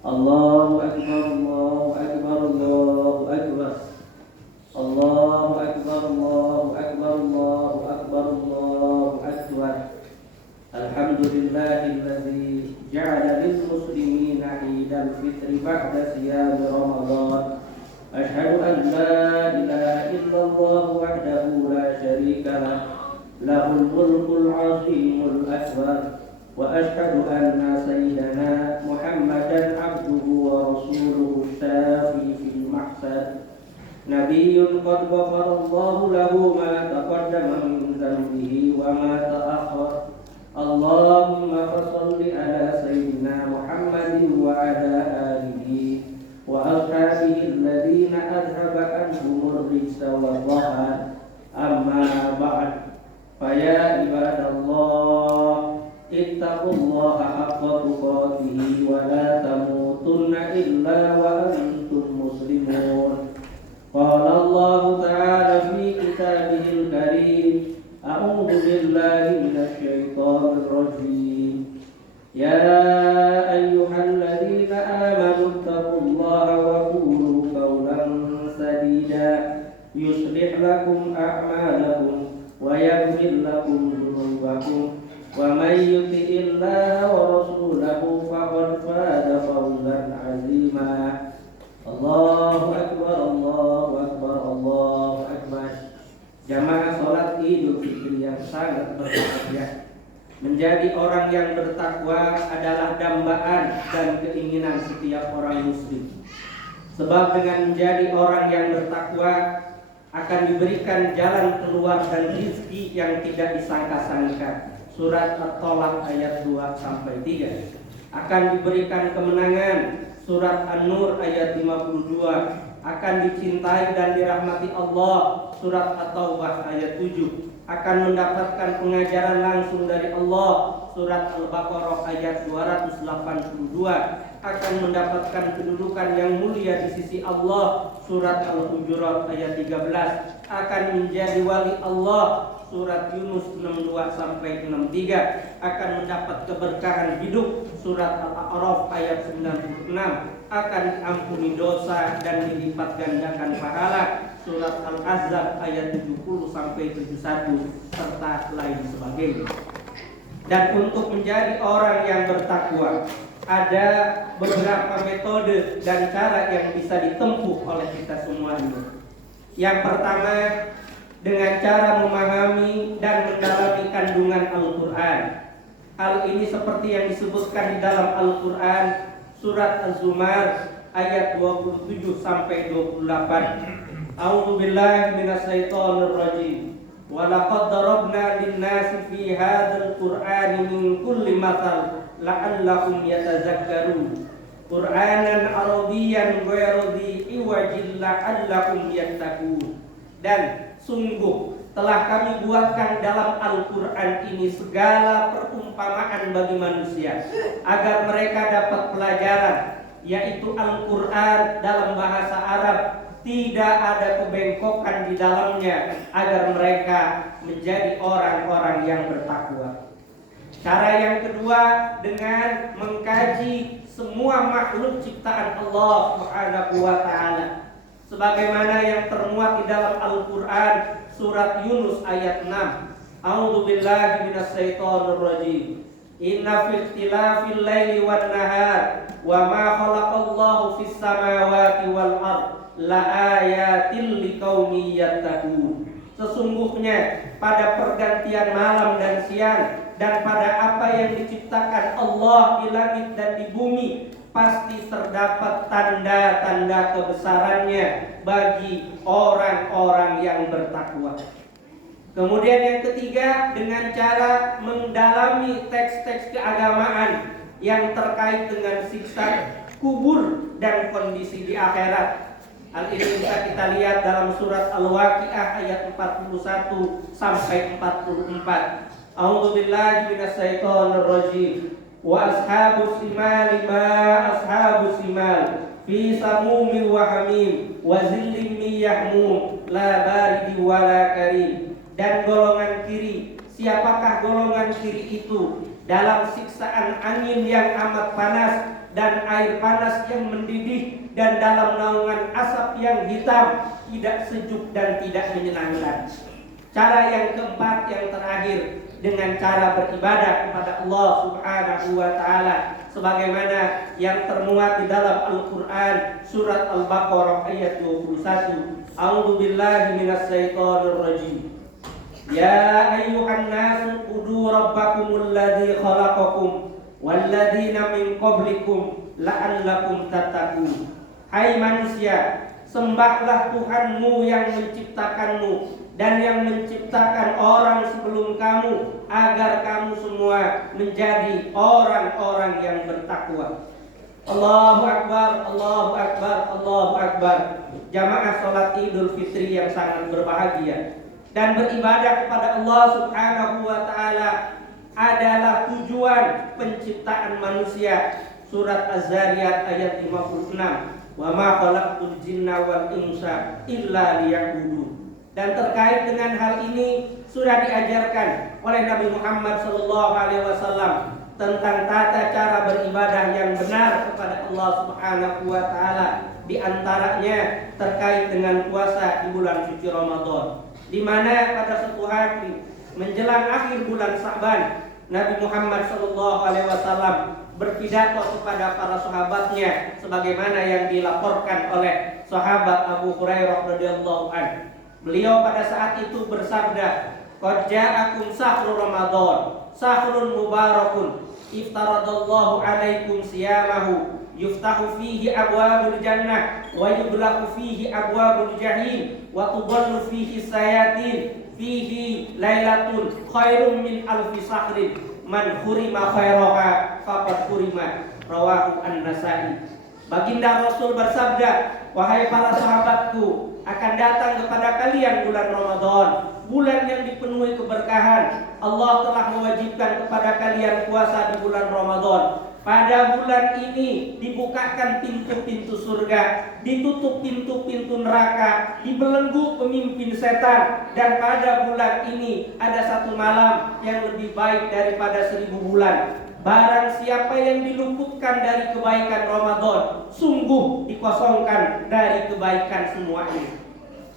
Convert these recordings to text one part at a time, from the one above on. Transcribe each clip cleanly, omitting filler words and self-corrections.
Allahu Akbar, Allahu Akbar, Allahu Akbar. Allahu Akbar, Allahu Akbar, Allahu Akbar, Allahu Akbar. Alhamdulillahilladzi ja'ala lil muslimina 'idal fitri ba'da siyam Ramadan. Asyhadu an la ilaha illallah wahdahu la syarika lah. Lahul mulkul 'azimul akbar. Wa asyhadu anna sayyidana Muhammadan 'abduhu wa rasuluhu syafi fil mahsad. Nabiyyun qad ghafarallahu lahu ma taqaddama min dhanbihi wa ma ta'akhkhar. Allahumma shalli ala sayyidina Muhammadin wa ala alihi wa ashabihi alladhina adhhaba anhumur rijsa wal dhahar. Amma ba'd. Fa ya ibadallah, ittaqullaha haqqa tuqatih wa la tamutunna illa wa antum muslimun. Qala Allah ta'ala fi kitabihil karim, a'udzu billahi minasy syaithanir rajim. Ya ayyuhalladzina amanu taqullaha wa qulu qawlan sadida yuslih lakum a'malakum wa yaghfir lakum dhunubakum wa may yuti'illaha wa rasulahu faqad faza fawzan 'azima. Allahu Akbar, Allahu Akbar, Allahu Akbar. Jamaah salat Idul Fitri yang sangat berbahagia. Menjadi orang yang bertakwa adalah dambaan dan keinginan setiap orang muslim. Sebab dengan menjadi orang yang bertakwa akan diberikan jalan keluar dan rezeki yang tidak disangka-sangka. Surat At-Tolak ayat 2-3. Akan diberikan kemenangan. Surat An-Nur ayat 52. Akan dicintai dan dirahmati Allah. Surat At-Taubah ayat 7. Akan mendapatkan pengajaran langsung dari Allah. Surat Al-Baqarah ayat 282. Akan mendapatkan kedudukan yang mulia di sisi Allah. Surat Al-Hujurat ayat 13. Akan menjadi wali Allah. Surat Yunus 62-63. Akan mendapat keberkahan hidup. Surat Al-A'raf ayat 96. Akan diampuni dosa dan dilipat gandakan pahala. Surat Al-Ahzab ayat 70-71 serta lain sebagainya. Dan untuk menjadi orang yang bertakwa, ada beberapa metode dan cara yang bisa ditempuh oleh kita semua ini. Yang pertama, dengan cara memahami dan mendalami kandungan Al-Quran. Hal ini seperti yang disebutkan di dalam Al-Quran, surat Az-Zumar ayat 27-28. A'udzu billahi minasyaitonir rajim. Wa laqad darabna lin-nasi fi hadzal qur'ani min kulli mathal la'allahum yatazakkarun. Qur'anan arabiyyan ghayra dhi iwajin la'allahum yattaqun. Dan sungguh telah kami buatkan dalam Al-Quran ini segala perumpamaan bagi manusia agar mereka dapat pelajaran, yaitu Al-Quran dalam bahasa Arab, tidak ada kebengkokan di dalamnya, agar mereka menjadi orang-orang yang bertakwa. Cara yang kedua, dengan mengkaji semua makhluk ciptaan Allah Subhanahu wa ta'ala, sebagaimana yang termuat di dalam Al-Quran surat Yunus ayat 6. A'udzu billahi minasyaitonir rajim. Inna fil ikhtilafil laili wan nahar wa ma khalaqallahu fis samawati wal ard la ayatil liqaumin yattaqun. Sesungguhnya pada pergantian malam dan siang dan pada apa yang diciptakan Allah di langit dan di bumi, pasti terdapat tanda-tanda kebesarannya bagi orang-orang yang bertakwa. Kemudian yang ketiga, dengan cara mendalami teks-teks keagamaan yang terkait dengan siksa kubur dan kondisi di akhirat. Hal ini bisa kita lihat dalam surat Al-Waqiah ayat 41-44. A'udzu billahi minasyaitonir rajim. Wa ashabus simali ma ashabus simal fi samumin wa hamim wa zillim min yahmum la baridi wa la karim. Dan golongan kiri, siapakah golongan kiri itu? Dalam siksaan angin yang amat panas dan air panas yang mendidih, dan dalam naungan asap yang hitam, tidak sejuk dan tidak menyenangkan. Cara yang keempat, yang terakhir, dengan cara beribadah kepada Allah Subhanahu wa taala sebagaimana yang termuat di dalam Al-Qur'an surat Al-Baqarah ayat 21. A'udzu billahi minasyaitonir rajim. Ya ayyuhan nasu ubudu rabbakumul ladzi khalaqakum walladzina min qablikum la'allakum tattaqun. Hai manusia, sembahlah Tuhanmu yang menciptakanmu dan yang menciptakan orang sebelum kamu, agar kamu semua menjadi orang-orang yang bertakwa. Allahu Akbar, Allahu Akbar, Allahu Akbar. Jamaah salat Idul Fitri yang sangat berbahagia. Dan beribadah kepada Allah Subhanahu wa taala adalah tujuan penciptaan manusia. Surat Az-Zariyat ayat 56. Wa ma khalaqtul jinna wal insa illa liya'budun. Dan terkait dengan hal ini sudah diajarkan oleh Nabi Muhammad SAW tentang tata cara beribadah yang benar kepada Allah Subhanahu wa taala, di antaranya terkait dengan puasa di bulan suci Ramadan, di mana pada suatu hari menjelang akhir bulan Sa'ban, Nabi Muhammad SAW berpidato kepada para sahabatnya sebagaimana yang dilaporkan oleh sahabat Abu Hurairah radhiyallahu anhu. Beliau pada saat itu bersabda, "Qad ja'akum syahrul Ramadan, syahrun mubarakun, iftaradallahu 'alaikum siyamahu, yuftahu fihi abwabul jannah wa yughlaqu fihi abwabul jahim wa tudallu fihi sayatin, fihi lailatun khairum min alfi syahrin, man hurima khairaha faqad hurima." Rawahu An-Nasa'i. Baginda Rasul bersabda, "Wahai para sahabatku, akan datang kepada kalian bulan Ramadan, bulan yang dipenuhi keberkahan. Allah telah mewajibkan kepada kalian puasa di bulan Ramadan. Pada bulan ini dibukakan pintu-pintu surga, ditutup pintu-pintu neraka, dibelenggu pemimpin setan, dan pada bulan ini ada satu malam yang lebih baik daripada 1000 bulan. Barang siapa yang diluputkan dari kebaikan Ramadan, sungguh dikosongkan dari kebaikan semuanya."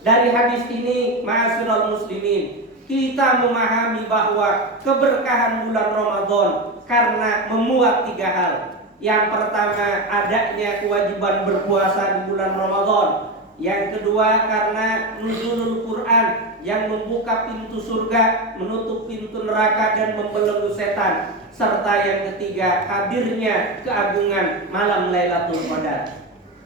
Dari hadis ini, ma'asyiral muslimin, kita memahami bahwa keberkahan bulan Ramadan karena memuat 3 hal. Yang pertama, adanya kewajiban berpuasa di bulan Ramadan. Yang kedua, karena nuzulul Quran yang membuka pintu surga, menutup pintu neraka, dan membelenggu setan. Serta yang ketiga, hadirnya keagungan malam Lailatul Qadar.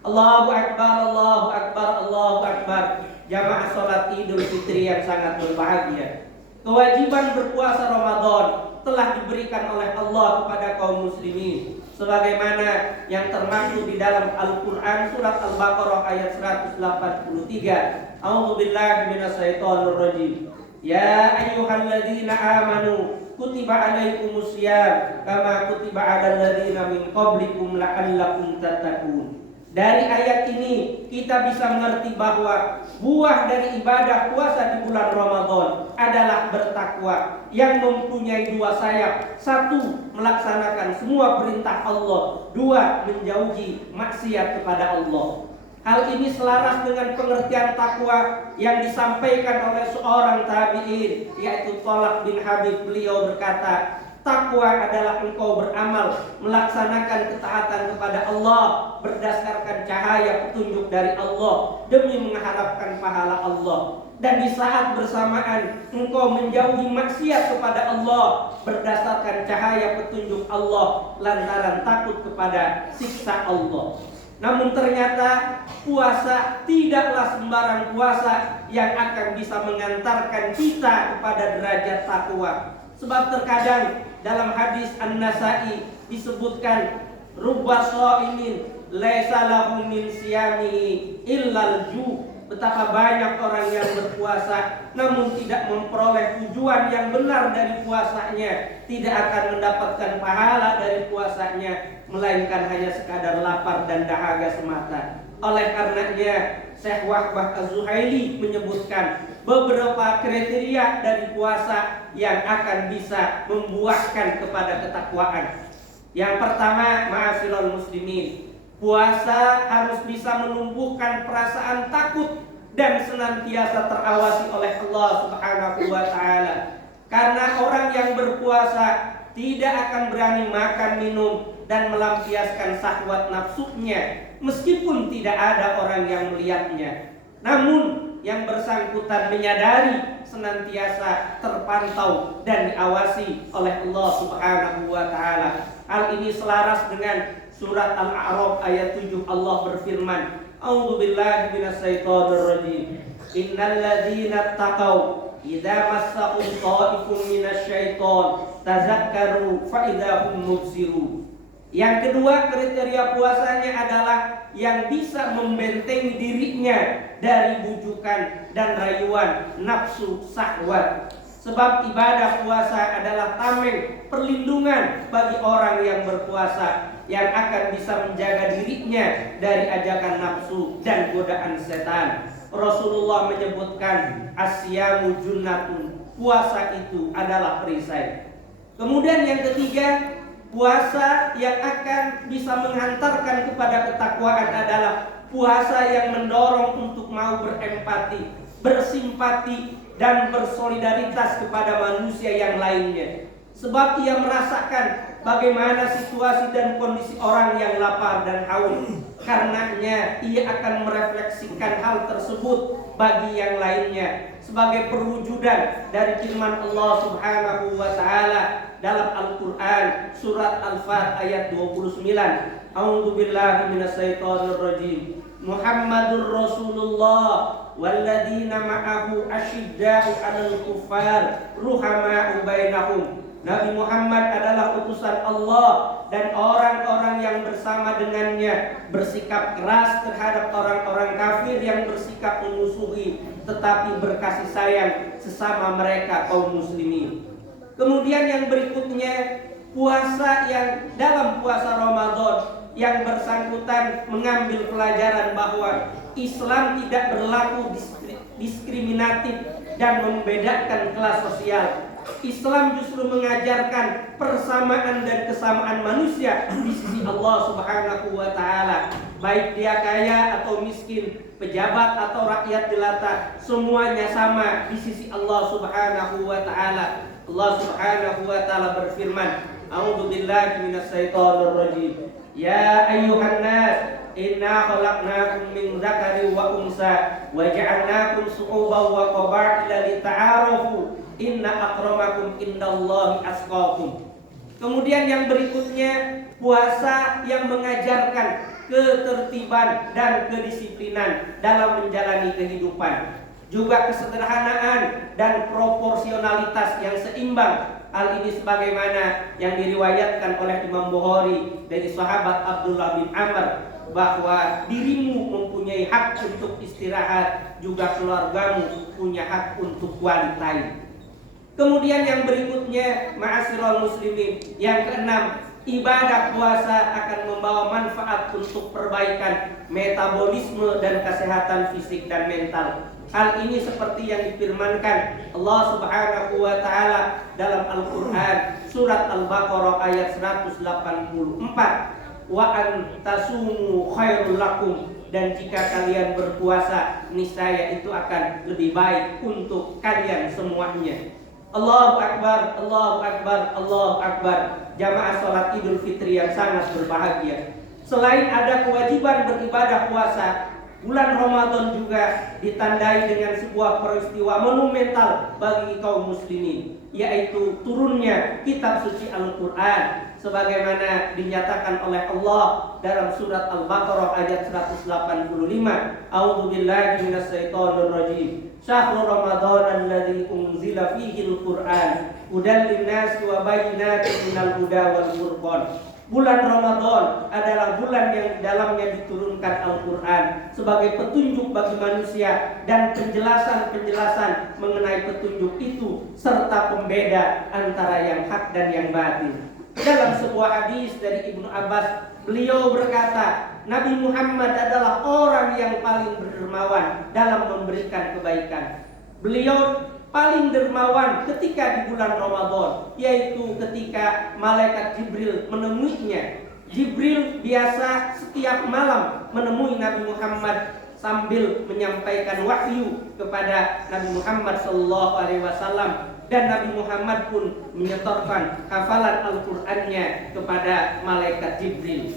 Allahu Akbar, Allahu Akbar, Allahu Akbar. Jamaah salat Idul Fitri yang sangat berbahagia. Kewajiban berpuasa Ramadan telah diberikan oleh Allah kepada kaum muslimin sebagaimana yang termaktub di dalam Al-Qur'an surat Al-Baqarah ayat 183. A'udzu billahi minasyaitonir rajim. Ya ayyuhalladzina amanu kutiba alaikumusiyam kama kutiba alal ladzina min qablikum la'allakum tattaqun. Dari ayat ini kita bisa mengerti bahwa buah dari ibadah puasa di bulan Ramadan adalah bertakwa yang mempunyai 2 sayap. 1, melaksanakan semua perintah Allah. 2, menjauhi maksiat kepada Allah. Hal ini selaras dengan pengertian takwa yang disampaikan oleh seorang tabi'in, yaitu Thalaq bin Habib. Beliau berkata, "Takwa adalah engkau beramal, melaksanakan ketaatan kepada Allah berdasarkan cahaya petunjuk dari Allah demi mengharapkan pahala Allah. Dan di saat bersamaan engkau menjauhi maksiat kepada Allah berdasarkan cahaya petunjuk Allah lantaran takut kepada siksa Allah." Namun ternyata puasa tidaklah sembarang puasa yang akan bisa mengantarkan kita kepada derajat takwa. Sebab terkadang dalam hadis An-Nasa'i disebutkan, "Rubba sha'imin laisa lahu min siyamihi illal ju." Betapa banyak orang yang berpuasa namun tidak memperoleh tujuan yang benar dari puasanya, tidak akan mendapatkan pahala dari puasanya, melainkan hanya sekadar lapar dan dahaga semata. Oleh karenanya Syekh Wahbah Az-Zuhaili menyebutkan beberapa kriteria dari puasa yang akan bisa membuahkan kepada ketakwaan. Yang pertama, ma'asyiral muslimin, puasa harus bisa menumbuhkan perasaan takut dan senantiasa terawasi oleh Allah Subhanahu wa taala. Karena orang yang berpuasa tidak akan berani makan, minum dan melampiaskan syahwat nafsunya meskipun tidak ada orang yang melihatnya. Namun yang bersangkutan menyadari senantiasa terpantau dan diawasi oleh Allah Subhanahu wa taala. Hal ini selaras dengan surat Al-A'raf ayat 7. Allah berfirman, A'udzu billahi minasyaitonir rajim. Innal ladzina taqaw idza massahum ta'ifun minasyaiton tazakkaru fa idza hum mubsirun. Yang kedua, kriteria puasanya adalah yang bisa membentengi dirinya dari bujukan dan rayuan nafsu syahwat. Sebab ibadah puasa adalah tameng perlindungan bagi orang yang berpuasa, yang akan bisa menjaga dirinya dari ajakan nafsu dan godaan setan. Rasulullah menyebutkan asyamu junnatun, puasa itu adalah perisai. Kemudian yang ketiga, puasa yang akan bisa menghantarkan kepada ketakwaan adalah puasa yang mendorong untuk mau berempati, bersimpati dan bersolidaritas kepada manusia yang lainnya. Sebab ia merasakan bagaimana situasi dan kondisi orang yang lapar dan haus. Karenanya ia akan merefleksikan hal tersebut bagi yang lainnya sebagai perwujudan dari firman Allah Subhanahu wa taala dalam Al-Qur'an surat Al-Fat ayat 29. A'udzu billahi minasyaitonir rajim. Muhammadur Rasulullah walladzina ma'ahu asyidda'u 'alal kuffar ruhama'u bainahum. Nabi Muhammad adalah utusan Allah dan orang-orang yang bersama dengannya bersikap keras terhadap orang-orang kafir yang bersikap memusuhi, tetapi berkasih sayang sesama mereka kaum muslimin. Kemudian yang berikutnya, puasa yang dalam puasa Ramadan yang bersangkutan mengambil pelajaran bahwa Islam tidak berlaku diskriminatif dan membedakan kelas sosial. Islam justru mengajarkan persamaan dan kesamaan manusia di sisi Allah Subhanahu wa taala. Baik dia kaya atau miskin, pejabat atau rakyat jelata, semuanya sama di sisi Allah Subhanahu wa taala. Allah Subhanahu wa taala berfirman, A'udzu billahi minasyaitonir rajim. Ya ayyuhan nas, inna khalaqnakum min dzakarin wa unsa wa ja'alnakum syu'uban wa qabaila lita'arafu. Inna akramakum indallahi asqakum. Kemudian yang berikutnya, puasa yang mengajarkan ketertiban dan kedisiplinan dalam menjalani kehidupan, juga kesederhanaan dan proporsionalitas yang seimbang. Hal ini sebagaimana yang diriwayatkan oleh Imam Bukhari dari sahabat Abdullah bin Amr, bahwa dirimu mempunyai hak untuk istirahat, juga keluargamu punya hak untuk quality. Kemudian yang berikutnya, ma'asyiral muslimin, yang keenam, ibadah puasa akan membawa manfaat untuk perbaikan metabolisme dan kesehatan fisik dan mental. Hal ini seperti yang difirmankan Allah Subhanahu wa taala dalam Al-Qur'an surat Al-Baqarah ayat 184. Wa an tasumu khairul lakum, dan jika kalian berpuasa niscaya itu akan lebih baik untuk kalian semuanya. Allahu Akbar, Allahu Akbar, Allahu Akbar. Jamaah salat Idul Fitri yang sangat berbahagia. Selain ada kewajiban beribadah puasa, bulan Ramadan juga ditandai dengan sebuah peristiwa monumental bagi kaum muslimin, yaitu turunnya kitab suci Al-Quran sebagaimana dinyatakan oleh Allah dalam surat Al-Baqarah ayat 185. A'udzu billahi minasyaitonir rajim. Syahrul Ramadan alladzi unzila fihi al-Qur'an hudan lin-nasi wa bayyinatin minal huda wal furqan. Bulan Ramadan adalah bulan yang di dalamnya diturunkan Al-Quran sebagai petunjuk bagi manusia dan penjelasan-penjelasan mengenai petunjuk itu serta pembeda antara yang hak dan yang batil. Dalam sebuah hadis dari Ibnu Abbas, beliau berkata, Nabi Muhammad adalah orang yang paling berdermawan dalam memberikan kebaikan. Beliau paling dermawan ketika di bulan Ramadan, yaitu ketika malaikat Jibril menemuinya. Jibril biasa setiap malam menemui Nabi Muhammad sambil menyampaikan wahyu kepada Nabi Muhammad SAW, dan Nabi Muhammad pun menyetorkan hafalan Al-Qur'annya kepada malaikat Jibril.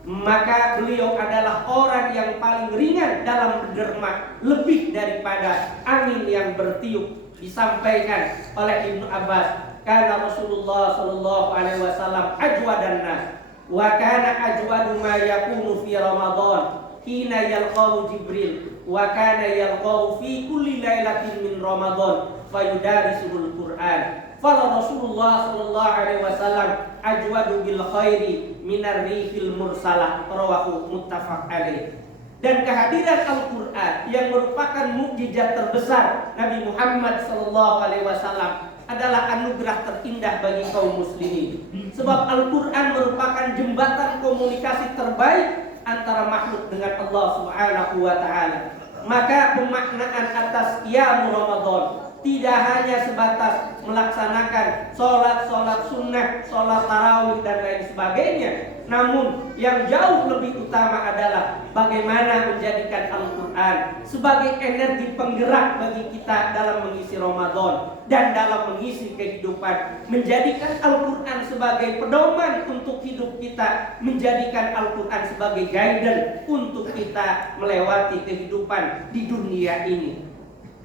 Maka beliau adalah orang yang paling ringan dalam berderma, lebih daripada angin yang bertiup. Disampaikan oleh Ibnu Abbas, karena Rasulullah SAW ajwadan nas, wa kana ajwadu ma yakunu fi Ramadan hina yalqahu Jibril, wa kana yalqahu fi kulli lailatin min Ramadan fayudarisuhul Qur'an. Fala Rasulullah sallallahu alaihi wasallam ajwadu bil khairi minar rihil mursalah, rawahu muttafaq alaih. Dan kehadiran Al-Qur'an yang merupakan mukjizat terbesar Nabi Muhammad sallallahu alaihi wasallam adalah anugerah terindah bagi kaum muslimin. Sebab Al-Qur'an merupakan jembatan komunikasi terbaik antara makhluk dengan Allah Subhanahu wa taala. Maka pemaknaan atas qiyamul Ramadan tidak hanya sebatas melaksanakan sholat sunnah, sholat tarawih dan lain sebagainya, namun yang jauh lebih utama adalah bagaimana menjadikan Al-Quran sebagai energi penggerak bagi kita dalam mengisi Ramadan dan dalam mengisi kehidupan. Menjadikan Al-Quran sebagai pedoman untuk hidup kita, menjadikan Al-Quran sebagai guidance untuk kita melewati kehidupan di dunia ini.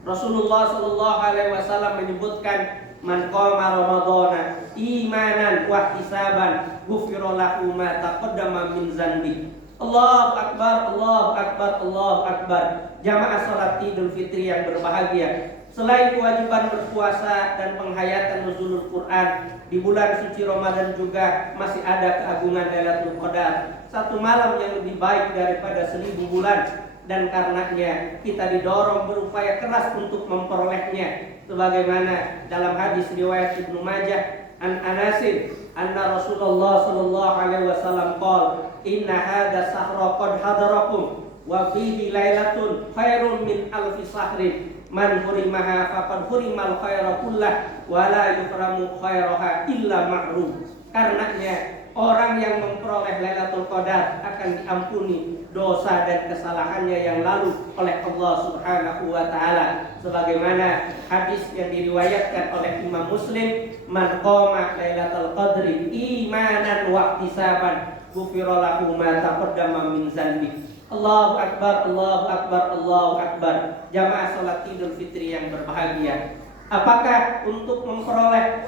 Rasulullah sallallahu alaihi wasallam menyebutkan, man qama ramadhana imanan wa ihtisaban ghufira lahu ma taqaddama min dzanbi. Allahu akbar, Allahu akbar, Allahu akbar. Jamaah salat Idul Fitri yang berbahagia, selain kewajiban berpuasa dan penghayatan nuzulul Quran, di bulan suci Ramadan juga masih ada keagungan Lailatul Qadar, satu malam yang lebih baik daripada 1000 bulan. Dan karenanya kita didorong berupaya keras untuk memperolehnya, sebagaimana dalam hadis riwayat Ibnu Majah an Anasin anna Rasulullah sallallahu alaihi wasallam qala, inna hadza sahra qad hadarakum wa fihi lailatun khairun min alfi sahrin, man hurimaha faqad hurimal khaira kullah wa la yuhramu khairaha illa ma'ruf. Karenanya orang yang memperoleh Lailatul Qadar akan diampuni dosa dan kesalahannya yang lalu oleh Allah Subhanahu wa taala, sebagaimana hadis yang diriwayatkan oleh Imam Muslim, man qama Lailatul Qadri imanan wa ihtisaban ghufira lahu ma taqaddama min dzanbi. Allahu akbar, Allahu akbar, Allahu akbar. Jamaah salat Idul Fitri yang berbahagia, apakah untuk memperoleh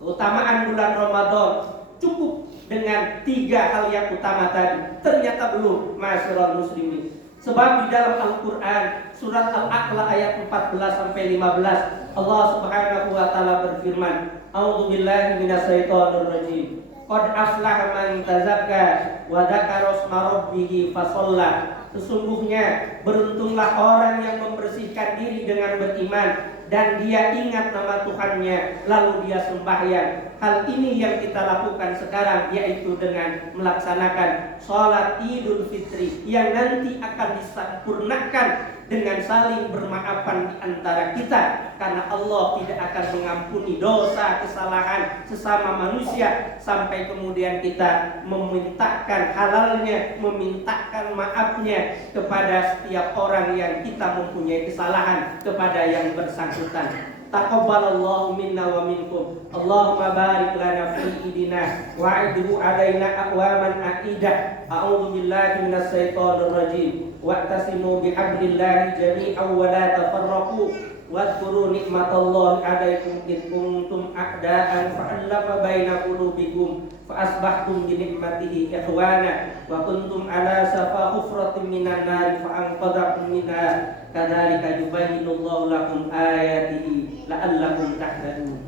keutamaan bulan Ramadan cukup dengan 3 hal yang utama tadi? Ternyata belum, ma'asyiral muslimin. Sebab di dalam Al-Qur'an surat Al-A'la ayat 14-15 Allah Subhanahu wa taala berfirman, a'udzubillahi minasyaitonir rajim. Qad aflaha man tazakka wa dzakara isma rabbih fasalla. Sesungguhnya beruntunglah orang yang membersihkan diri dengan beriman dan dia ingat nama Tuhannya lalu dia sembahyang. Hal ini yang kita lakukan sekarang, yaitu dengan melaksanakan sholat Idul Fitri yang nanti akan disempurnakan dengan saling bermaafan di antara kita, karena Allah tidak akan mengampuni dosa kesalahan sesama manusia sampai kemudian kita memintakan halalnya, memintakan maafnya kepada setiap orang yang kita mempunyai kesalahan kepada yang bersangkutan. Taqabbalallahu minna wa minkum. Allahumma barik lana fi idina wa'idhu alaina aqwaman a'idah. A'udzu billahi minasyaitonir rajim. Wa'tasimu bihablillahi jami'an wa la tafarraqu. Wadhkuru nikmatallahi 'alaikum id kuntum a'da'an fa'alafa baina qulubikum fa asbahtum bi nikmatihi ikhwana wa kuntum 'ala safa hufratin minan nar fa anqadhakum minha. Kadzalika yubayyinullahu lakum ayatihi la'allakum tahtadun.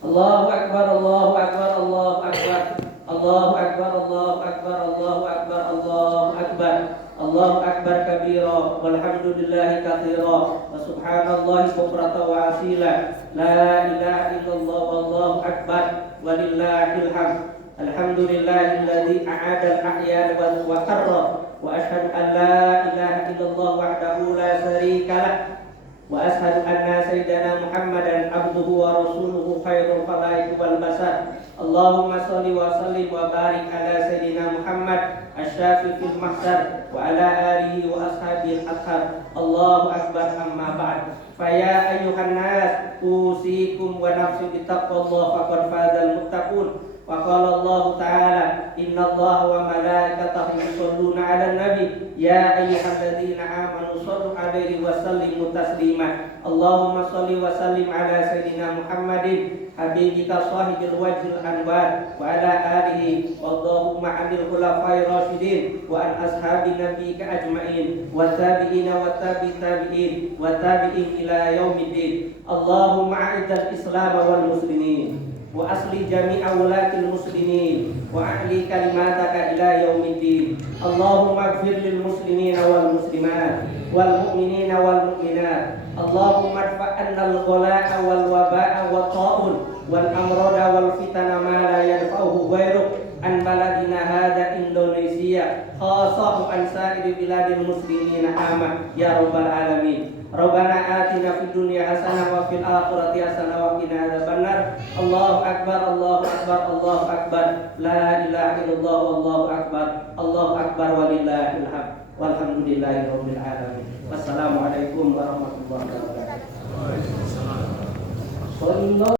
Allahu akbar, Allahu akbar, Allahu akbar. Allahu akbar, Allahu akbar, Allahu akbar, Allahu akbar. Allahu akbar kabira walhamdulillahi katsira wa subhanallahi bukratan wa asila. La ilaha illallah wallahu akbar walillahil hamd. Alhamdulillahilladzi a'ada al-ahya wa qarra wa asyhadu an la ilaha illallah wahdahu la syarika lah wa asyhadu anna sayyidana Muhammadan abduhu wa rasuluhu khairul khalaiqi wal basar. Allahumma shalli wa sallim wa barik ala sayyidina Muhammad asy-syafi fil mahsyar wa ala alihi wa ashabihi al-athhar. Allahu akbar, amma ba'd. Faya ayyuhan nas usikum wa nafsi bittaqwallahi faqad fazal muttaqun. Wa qala Allah ta'ala innallaha wa malaikatahu yusholluna 'alan nabi ya ayyuhalladzina amanu shallu 'alaihi wa sallimu taslima. Allahumma shalli wa sallim ala sayyidina Muhammadin habibika shahibil wajhil anwar wa ala alihi wa Allahumma 'anil khulafa'ir rasyidin wa an ashabi nabiyyika ajma'in wa tabi'ina wa tabi'in wa tabi'in ila yaumiddin. Allahumma a'izzal islam wal muslimin wa asli jami'a wulatil muslimin wa ahli kalimataka ila yaumiddin. Allahumma ighfir lil muslimina wal muslimat wal mu'minina wal mu'minat. Allahumma adfa'anna al-ghala'a wal waba'a wat ta'un wal amrada wal fitana ma la yanfa'uhu ghairuk an baladina hadha Indonesia khassatan an sa'iri biladil muslimina aman ya rabbal alamin. Rabbana atina fid dunya hasanah wa fil akhirati hasanah wa qina adzabannar. Allahu akbar, Allahu akbar, Allahu akbar. La ilaha illallah, wallahu akbar. Allahu akbar walillahil hamd. Walhamdulillahirabbil alamin. Wassalamualaikum warahmatullahi wabarakatuh.